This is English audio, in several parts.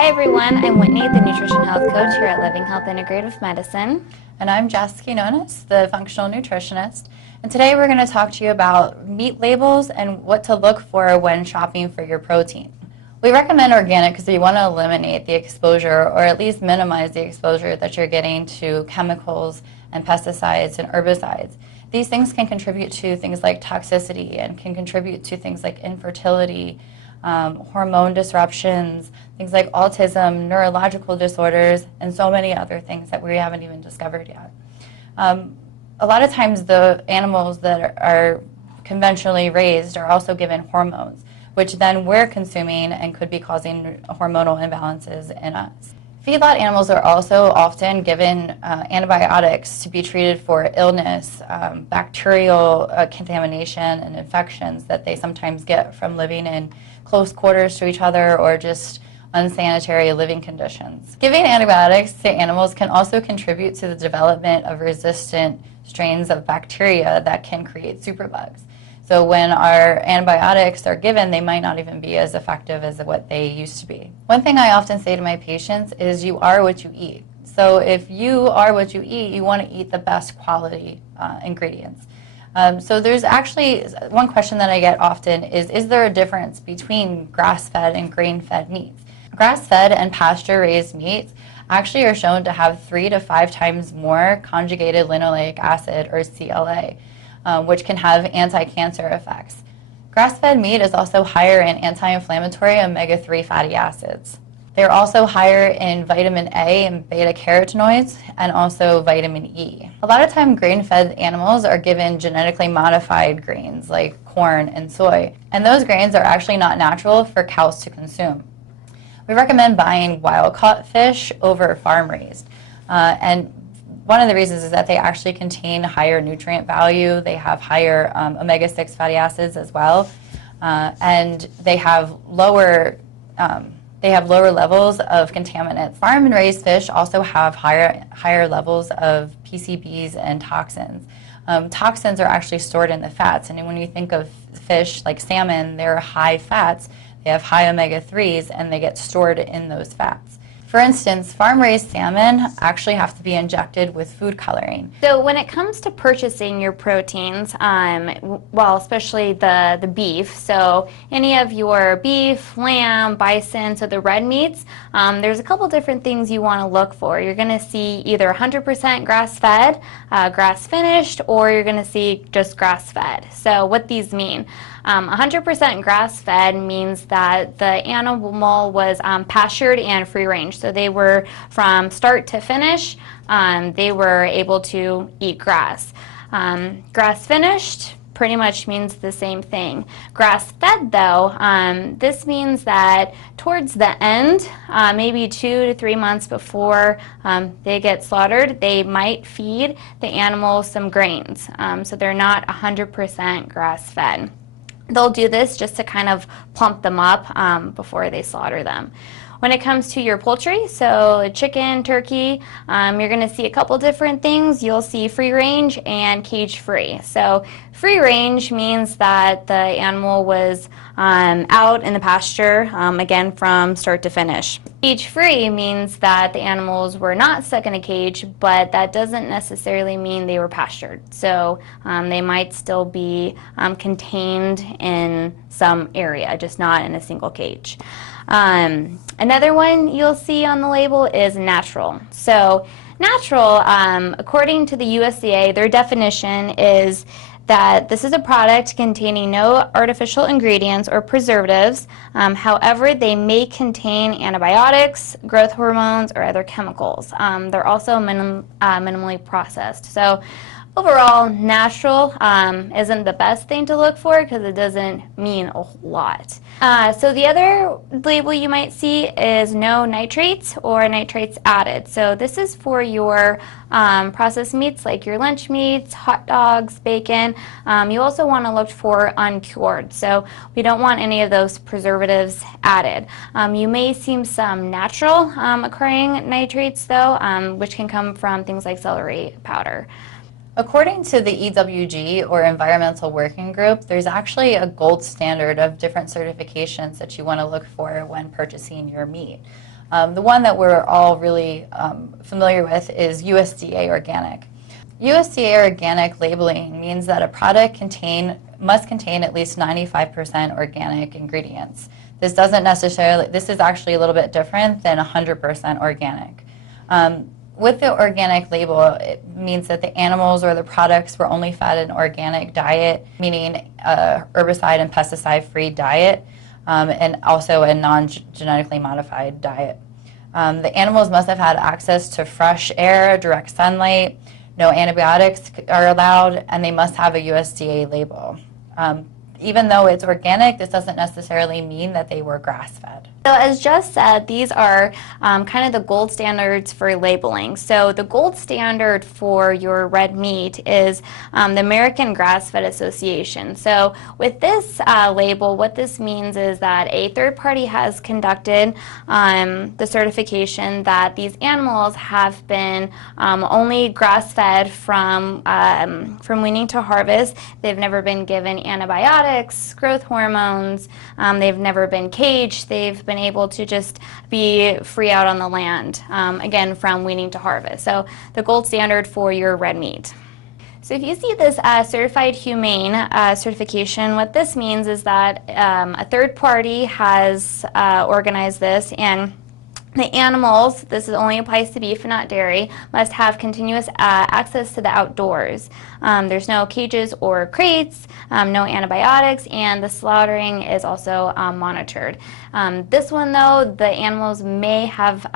Hi everyone, I'm Whitney, the Nutrition Health Coach here at Living Health Integrative Medicine. And I'm Jess, the functional nutritionist. And today we're going to talk to you about meat labels and what to look for when shopping for your protein. We recommend organic because we want to eliminate the exposure, or at least minimize the exposure that you're getting to chemicals and pesticides and herbicides. These things can contribute to things like toxicity and can contribute to things like infertility, hormone disruptions, things like autism, neurological disorders, and so many other things that we haven't even discovered yet. A lot of times the animals that are conventionally raised are also given hormones, which then we're consuming and could be causing hormonal imbalances in us. Feedlot animals are also often given antibiotics to be treated for illness, bacterial contamination and infections that they sometimes get from living in close quarters to each other or just unsanitary living conditions. Giving antibiotics to animals can also contribute to the development of resistant strains of bacteria that can create superbugs. So when our antibiotics are given, they might not even be as effective as what they used to be. One thing I often say to my patients is you are what you eat. So if you are what you eat, you want to eat the best quality ingredients. So there's actually one question that I get often is there a difference between grass-fed and grain-fed meats? Grass-fed and pasture-raised meats actually are shown to have 3 to 5 times more conjugated linoleic acid, or CLA, which can have anti-cancer effects. Grass-fed meat is also higher in anti-inflammatory omega-3 fatty acids. They're also higher in vitamin A and beta-carotenoids, and also vitamin E. A lot of time grain-fed animals are given genetically modified grains like corn and soy, and those grains are actually not natural for cows to consume. We recommend buying wild-caught fish over farm-raised, and one of the reasons is that they actually contain higher nutrient value, they have higher omega-6 fatty acids as well, and they have lower levels of contaminants. Farm and raised fish also have higher levels of PCBs and toxins. Toxins are actually stored in the fats, and when you think of fish like salmon, they're high fats, they have high omega-3s, and they get stored in those fats. For instance, farm-raised salmon actually have to be injected with food coloring. So when it comes to purchasing your proteins, well, especially the beef, so any of your beef, lamb, bison, so the red meats, there's a couple different things you want to look for. You're going to see either 100% grass-fed, grass-finished, or you're going to see just grass-fed. So what these mean. 100% grass-fed means that the animal was pastured and free-range. So they were, from start to finish, they were able to eat grass. Grass-finished pretty much means the same thing. Grass-fed, though, this means that towards the end, maybe 2 to 3 months before they get slaughtered, they might feed the animal some grains. So they're not 100% grass-fed. They'll do this just to kind of plump them up before they slaughter them. When it comes to your poultry, so chicken, turkey, you're going to see a couple different things. You'll see free range and cage free. So free range means that the animal was out in the pasture, again, from start to finish. Cage free means that the animals were not stuck in a cage, but that doesn't necessarily mean they were pastured. So they might still be contained in some area, just not in a single cage. Another one you'll see on the label is natural. So natural, according to the USDA, their definition is that this is a product containing no artificial ingredients or preservatives. However, they may contain antibiotics, growth hormones, or other chemicals. They're also minimally processed. So overall, natural isn't the best thing to look for because it doesn't mean a whole lot. So the other label you might see is no nitrates or nitrates added. So this is for your processed meats like your lunch meats, hot dogs, bacon. You also want to look for uncured. So we don't want any of those preservatives added. You may see some natural occurring nitrates though, which can come from things like celery powder. According to the EWG, or Environmental Working Group, there's actually a gold standard of different certifications that you want to look for when purchasing your meat. The one that we're all really familiar with is USDA organic. USDA organic labeling means that a product must contain at least 95% organic ingredients. This is actually a little bit different than 100% organic. With the organic label, it means that the animals or the products were only fed an organic diet, meaning a herbicide and pesticide-free diet, and also a non-genetically modified diet. The animals must have had access to fresh air, direct sunlight, no antibiotics are allowed, and they must have a USDA label. Even though it's organic, this doesn't necessarily mean that they were grass-fed. So as Jess said, these are kind of the gold standards for labeling. So the gold standard for your red meat is the American Grass-Fed Association. So with this label, what this means is that a third party has conducted the certification that these animals have been only grass-fed from weaning to harvest. They've never been given antibiotics, growth hormones. They've never been caged. They've been able to just be free out on the land, again, from weaning to harvest. So the gold standard for your red meat. So if you see this certified humane certification, what this means is that a third party has organized this, and the animals, this only applies to beef and not dairy, must have continuous access to the outdoors. There's no cages or crates, no antibiotics, and the slaughtering is also monitored. This one, though, the animals may have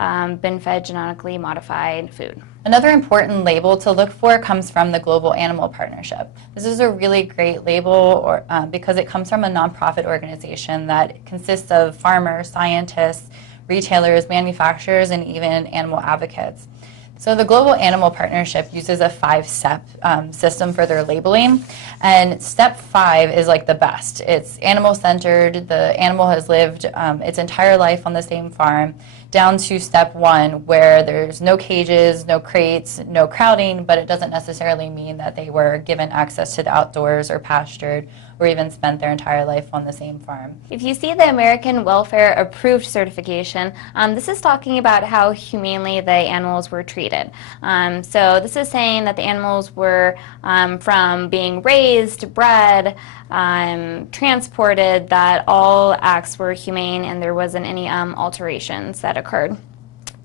been fed genetically modified food. Another important label to look for comes from the Global Animal Partnership. This is a really great label because it comes from a nonprofit organization that consists of farmers, scientists, retailers, manufacturers, and even animal advocates. So the Global Animal Partnership uses a 5-step system for their labeling, and step 5 is like the best. It's animal-centered. The animal has lived its entire life on the same farm, down to step 1, where there's no cages, no crates, no crowding, but it doesn't necessarily mean that they were given access to the outdoors or pastured or even spent their entire life on the same farm. If you see the American Welfare Approved certification, this is talking about how humanely the animals were treated. So this is saying that the animals were from being raised, bred, transported, that all acts were humane and there wasn't any alterations that occurred.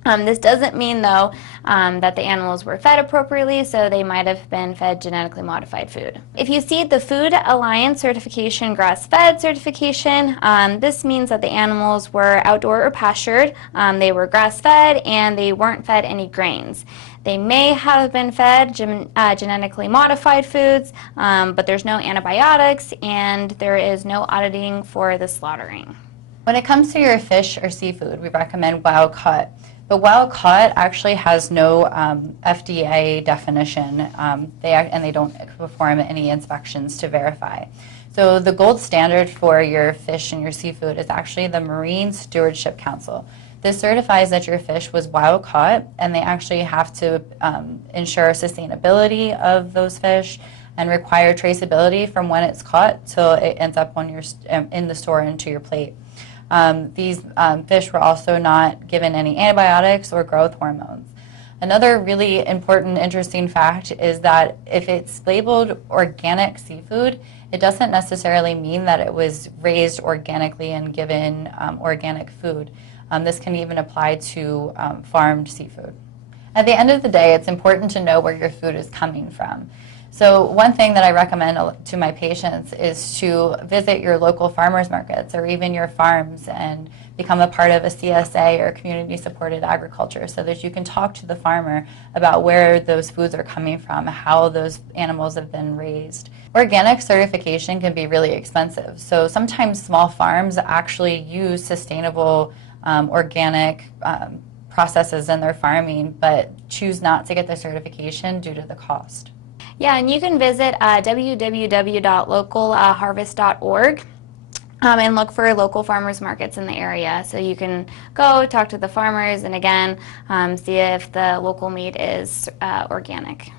This doesn't mean, though, that the animals were fed appropriately, so they might have been fed genetically modified food. If you see the Food Alliance certification, grass-fed certification, this means that the animals were outdoor or pastured, they were grass-fed, and they weren't fed any grains. They may have been fed genetically modified foods, but there's no antibiotics, and there is no auditing for the slaughtering. When it comes to your fish or seafood, we recommend wild caught. But wild caught actually has no FDA definition, and they don't perform any inspections to verify. So the gold standard for your fish and your seafood is actually the Marine Stewardship Council. This certifies that your fish was wild caught, and they actually have to ensure sustainability of those fish and require traceability from when it's caught till it ends up on in the store into your plate. These fish were also not given any antibiotics or growth hormones. Another really important, interesting fact is that if it's labeled organic seafood, it doesn't necessarily mean that it was raised organically and given organic food. This can even apply to farmed seafood. At the end of the day, it's important to know where your food is coming from. So one thing that I recommend to my patients is to visit your local farmers markets or even your farms and become a part of a CSA or community-supported agriculture so that you can talk to the farmer about where those foods are coming from, how those animals have been raised. Organic certification can be really expensive, so sometimes small farms actually use sustainable organic processes in their farming but choose not to get the certification due to the cost. Yeah, and you can visit www.localharvest.org and look for local farmers markets in the area. So you can go talk to the farmers and again see if the local meat is organic.